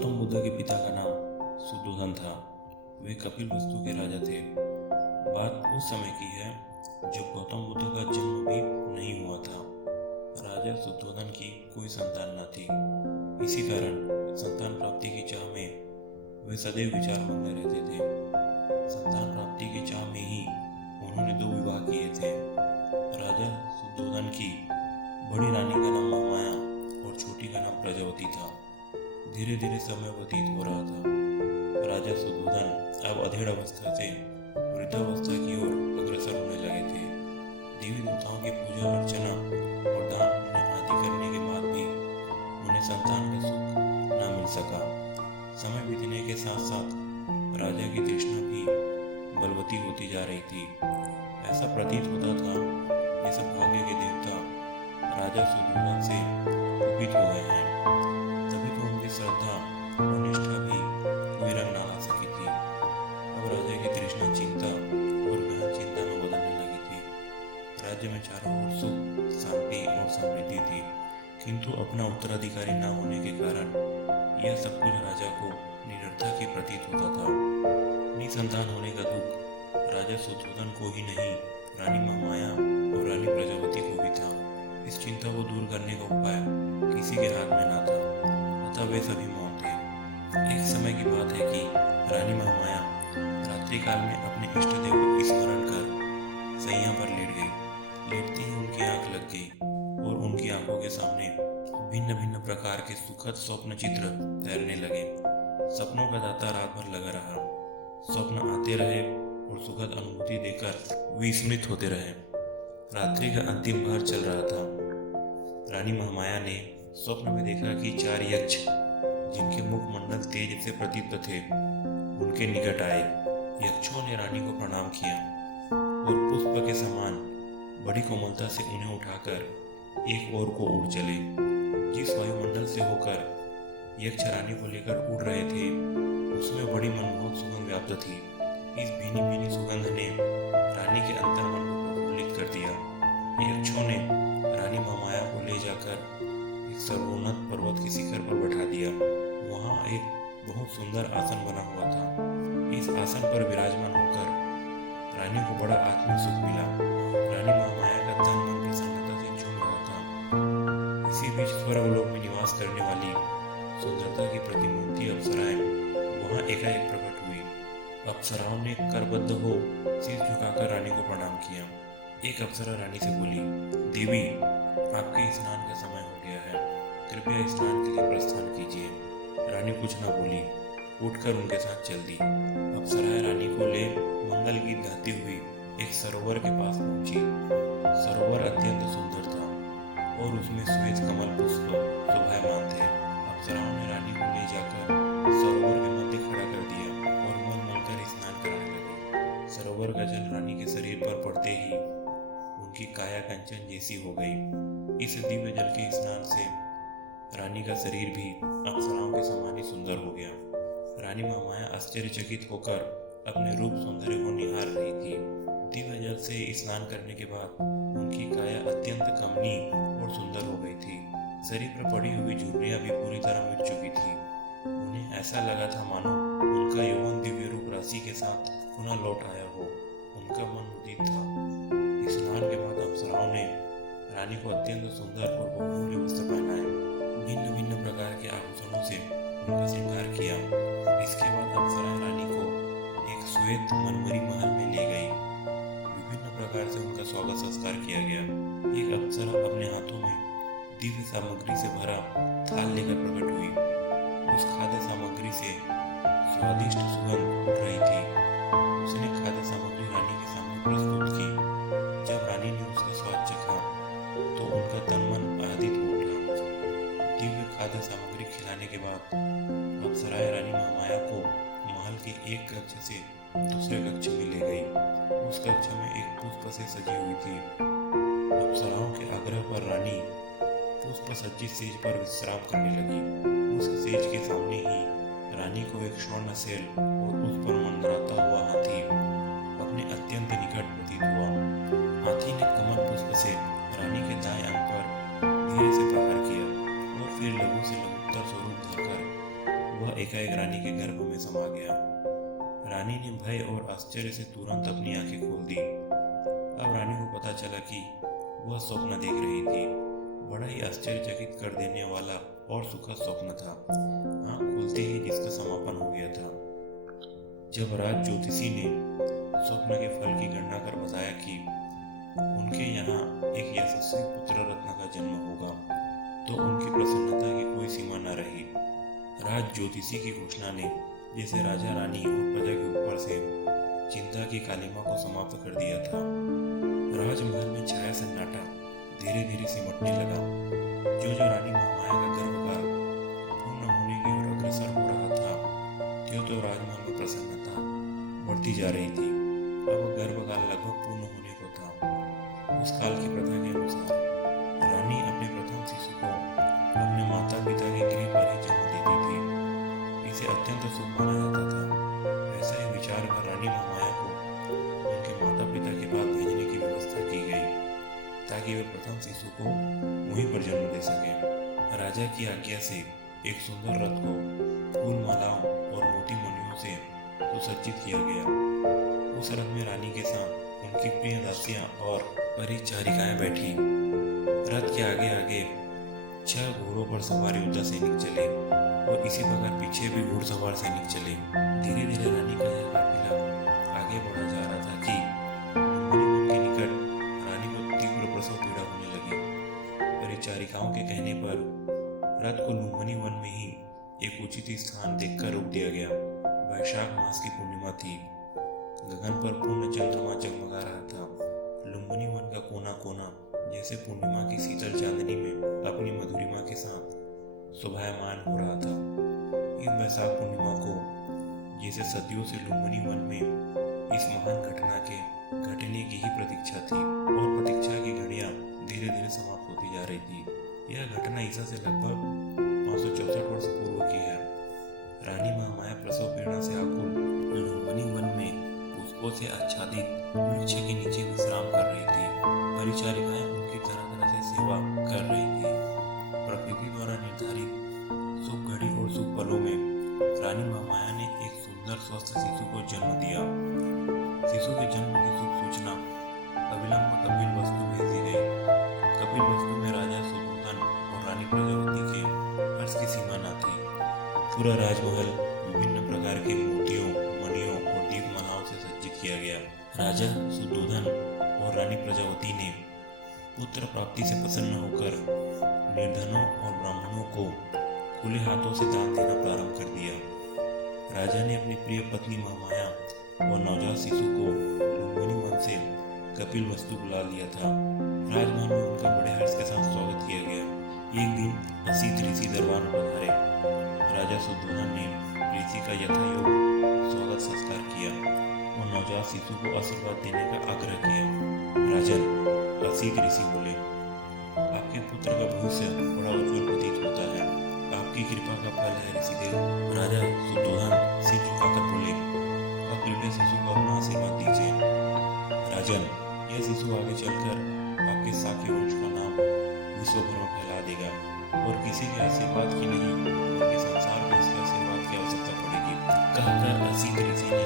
गौतम बुद्ध के पिता का नाम सुद्धोधन था। वे कपिलवस्तु के राजा थे। बात उस समय की है जब गौतम बुद्ध का जन्म भी नहीं हुआ था। राजा सुद्धोधन की कोई संतान न थी। इसी कारण संतान प्राप्ति की चाह में वे सदैव विचारमग्न रहते थे। संतान प्राप्ति की चाह में ही उन्होंने 2 विवाह किए थे। राजा सुद्धोधन की बड़ी रानी का नाम महामाया और छोटी का नाम प्रजावती था। धीरे धीरे समय व्यतीत हो रहा था। राजा सुद्धोधन अब अधेड़ अवस्था से वृद्धावस्था की ओर अग्रसर होने लगे थे। देवी देवताओं की पूजा अर्चना और दान पुण्य आदि करने के बाद भी उन्हें संतान का सुख न मिल सका। समय बीतने के साथ साथ राजा की तृष्णा भी बलवती होती जा रही थी। ऐसा प्रतीत होता था जैसे भाग्य के देवता राजा सुद्धोधन से कुपित हो गए हैं। तभी तो उनकी श्रद्धा और निष्ठा भी कोई रंग ना ला सकी थी। अब राजा की तृष्णा चिंता और गहन चिंता में बदलने लगी थी। राज्य में चारों ओर सुख, शांति और समृद्धि थी, किंतु अपना उत्तराधिकारी न होने के कारण यह सब कुछ राजा को निरर्थक ही प्रतीत होता था। निसंतान होने का दुख राजा सुद्धोधन को ही नहीं, रानी महामाया और रानी प्रजावती को भी था। इस चिंता को दूर करने का उपाय किसी के हाथ में न था, अतः वे सभी मौन थे। एक समय की बात है कि रानी महामाया रात्रि काल में अपने इष्ट देव को स्मरण कर सैया पर लेट गई। लेटती ही उनकी आंख लग गई और उनकी आंखों के सामने भिन्न भिन्न प्रकार के सुखद स्वप्न चित्र तैरने लगे। सपनों का दाता रात भर लगा रहा। स्वप्न आते रहे और सुखद अनुभूति देकर विस्मृत होते रहे। रात्रि का अंतिम भार चल रहा था। रानी महामाया ने स्वप्न में देखा कि 4 यक्ष, जिनके मुखमंडल तेज से प्रदीप्त थे, उनके निकट आए। यक्षों ने रानी को प्रणाम किया और पुष्प के समान बड़ी कोमलता से उन्हें उठाकर एक ओर को उड़ चले। जिस वायुमंडल से होकर यक्ष रानी को लेकर उड़ रहे थे, उसमें बड़ी मनमोहक सुगंध व्याप्त थी। इस भीनी भीनी सुगंध ने रानी के अंतर्मन को प्रफुल्लित कर दिया। यक्षों ने रानी महामाया को ले जाकर एक सर्वोन्नत पर्वत के शिखर पर बैठा दिया। वहां एक बहुत सुंदर आसन बना हुआ था। इस आसन पर विराजमान होकर रानी को बड़ा आत्मिक सुख मिला। रानी महामाया का तन मन प्रसन्नता से झूम रहा था। इसी बीच स्वर्गलोक में निवास करने वाली सुंदरता की प्रतिमूर्ति अप्सराएं वहां एकाएक प्रकट हुई। अप्सराओं ने करबद्ध हो सिर झुकाकर रानी को प्रणाम किया। एक अप्सरा रानी से बोली, देवी, आपके स्नान का समय हो गया है, कृपया स्नान के लिए प्रस्थान कीजिए। रानी कुछ न बोली, उठकर उनके साथ चल दी। अप्सराएं रानी को ले मंगल गीत गाती हुई एक सरोवर के पास पहुंची। सरोवर अत्यंत सुंदर था और उसमें श्वेत कमल पुष्प शोभायमान थे। अप्सराओं ने रानी को ले जाकर सरोवर के मध्य खड़ा कर दिया और मल कर स्नान कराने लगे। सरोवर का जल रानी के शरीर पर पड़ते ही उनकी काया कंचन जैसी हो गई। इस दिव्य जल के स्नान से रानी का शरीर भी अप्सराओं के समान ही सुंदर हो गया। रानी महामाया आश्चर्यचकित होकर अपने रूप सौंदर्य को निहार रही थी। दिव्य जल से स्नान करने के बाद उनकी काया अत्यंत कमनीय और सुंदर हो गई थी। शरीर पर पड़ी हुई झुर्रियां भी पूरी तरह मिट चुकी थी। उन्हें ऐसा लगा था मानो उनका यौवन दिव्य रूप राशि के साथ पुनः लौट आया हो। उनका मन उदित था। स्नान के बाद अप्सराओं ने रानी को अत्यंत सुंदर और बहुमूल्य वस्त्र पहनाए। भिन्न भिन्न प्रकार के आभूषणों से उनका श्रृंगार किया। इसके बाद अप्सराएं रानी को एक श्वेत मनमरी महल में ले गई। विभिन्न प्रकार से उनका स्वागत संस्कार किया गया। एक अप्सरा अपने हाथों में दिव्य सामग्री से भरा थाल लेकर प्रकट हुई। उस खाद्य सामग्री से स्वादिष्ट सुगंध उठ रही थी। उसने खाद्य सामग्री रानी के सामने प्रस्तुत की। जब रानी ने उसका स्वाद चखा तो उनका तन मन आनंदित हो उठा। दिव्य खाद्य सामग्री खिलाने के बाद अप्सराएं रानी महामाया को महल के एक कक्ष से दूसरे कक्ष में ले गई। उस कक्ष में एक पुष्प से सजी हुई थी। अप्सराओं के आग्रह पर रानी पुष्प सज्जित सेज पर विश्राम करने लगी। उस सेज के सामने ही रानी को एक स्वर्ण सेल और उस पर मंडराता हुआ हाथी अपने अत्यंत निकट प्रतीत हुआ। हाथी ने कमल पुष्प से रानी के दाएं अंग पर धीरे से प्रहार किया और फिर लघु से लघुत्तर स्वरूप धरकर वह और आश्चर्य से तुरंत अपनी आंखें खोल दी। अब रानी को पता चला कि वह स्वप्न देख रही थी। बड़ा ही आश्चर्यचकित कर देने वाला और सुखद स्वप्न था। आंख खुलते ही जिसका समापन हो गया था। जब राज ज्योतिषी ने स्वप्न के फल की गणना कर बताया कि उनके यहाँ एक यशस्वी पुत्र रत्न का जन्म होगा, तो उनकी प्रसन्नता की कोई सीमा न रही। राज ज्योतिषी की घोषणा ने जैसे राजा रानी और प्रजा के ऊपर से चिंता की कालिमा को समाप्त कर दिया था। राजमहल में छाया सन्नाटा धीरे धीरे सिमटने लगा। जो रानी महामाया का गर्भकाल पूर्ण होने की ओर अग्रसर हो रहा था, तो राजमहल में प्रसन्नता बढ़ती जा रही थी। अब गर्भकाल लगभग पूर्ण होने को था। उस काल की प्रथा के अनुसार रानी अपने प्रथम शिशु को अपने माता पिता के गृह पर ही जन्म देती थी। इसे अत्यंत शुभ माना जाता था। ऐसा ही विचार कर रानी महामाया को उनके माता पिता के पास भेजने की व्यवस्था की गई, ताकि वे प्रथम शिशु को वहीं पर जन्म दे सके। राजा की आज्ञा से एक सुंदर रथ को फूल मालाओं और मोती मणियों से सुसज्जित किया गया। उस रथ में रानी के साथ उनकी प्रिय दासियां और परिचारिकाएं बैठी। रथ के आगे आगे 6 घोड़ों पर सवार योद्धा सैनिक चले और इसी प्रकार पीछे भी घुड़सवार सैनिक चले। धीरे धीरे रानी का यह काफिला आगे बढ़ा जा रहा था कि लुम्बिनी वन के निकट रानी को तीव्र प्रसव पीड़ा होने लगी। परिचारिकाओं के कहने पर रथ को लुम्बिनी वन में ही एक उचित स्थान देखकर रोक दिया गया। वैशाख मास की पूर्णिमा थी। गगन पर पूर्ण चंद्रमा जगमगा रहा था। लुम्बिनी वन का कोना कोना जैसे पूर्णिमा की शीतल चांदनी में अपनी मधुरिमा के साथ शोभायमान हो रहा था। इस वैशाख पूर्णिमा को जैसे सदियों से लुम्बिनी वन में इस महान घटना के घटने की ही प्रतीक्षा थी, और प्रतीक्षा की घड़ियां धीरे धीरे समाप्त होती जा रही थी। यह घटना ईसा से लगभग 564 वर्ष पूर्व की है। रानी महामाया प्रसव पीड़ा से आकुल लुम्बिनी वन में पुष्पों से आच्छादित वृक्ष के नीचे विश्राम कर रही थी। परिचारिकाएं उनकी तरह तरह से सेवा कर रही थी। प्रकृति द्वारा निर्धारित शुभ घड़ी और शुभ पलों में रानी महामाया ने एक सुंदर स्वस्थ शिशु को जन्म दिया। शिशु के जन्म की शुभ सूचना अविलंब कपिल वस्तु भेज दी गई। कपिल वस्तु में राजा सुदोधन और रानी प्रजावती के हर्ष की सीमा न थी। पूरा राजमहल विभिन्न प्रकार के मोतियों, मणियों और दीपमालाओं से सज्जित किया गया। राजा सुदोधन और रानी प्रजावती ने पुत्र प्राप्ति से प्रसन्न होकर निर्धनों और ब्राह्मणों को खुले हाथों से दान देना प्रारंभ कर दिया। राजा ने अपनी प्रिय पत्नी महामाया और नवजात शिशु को लुम्बिनी वन से कपिल वस्तु बुला लिया था। राजमहल में उनका बड़े हर्ष के साथ स्वागत किया गया। एक दिन असीत ऋषि दरबार में पधारे। राजा सुदोधन ने ऋषि का यथायोग स्वागत संस्कार किया और नवजात शिशु को आशीर्वाद देने का आग्रह किया। राजन, असीत ऋषि बोले, आपके पुत्र का भविष्य बड़ा उज्जवल प्रतीत होता है। आपकी कृपा का फल है ऋषिदेव। राजा सुदोधन सिर झुकाकर बोले, अब कृपया शिशु को अपना आशीर्वाद दीजिए। राजन, यह शिशु आगे चलकर आपके शाक्य वंश का नाम विश्व भर में फैला देगा और किसी के आशीर्वाद की नहीं बल्कि संसार को इसके आशीर्वाद की आवश्यकता पड़ेगी। कहकर असीत ऋषि ने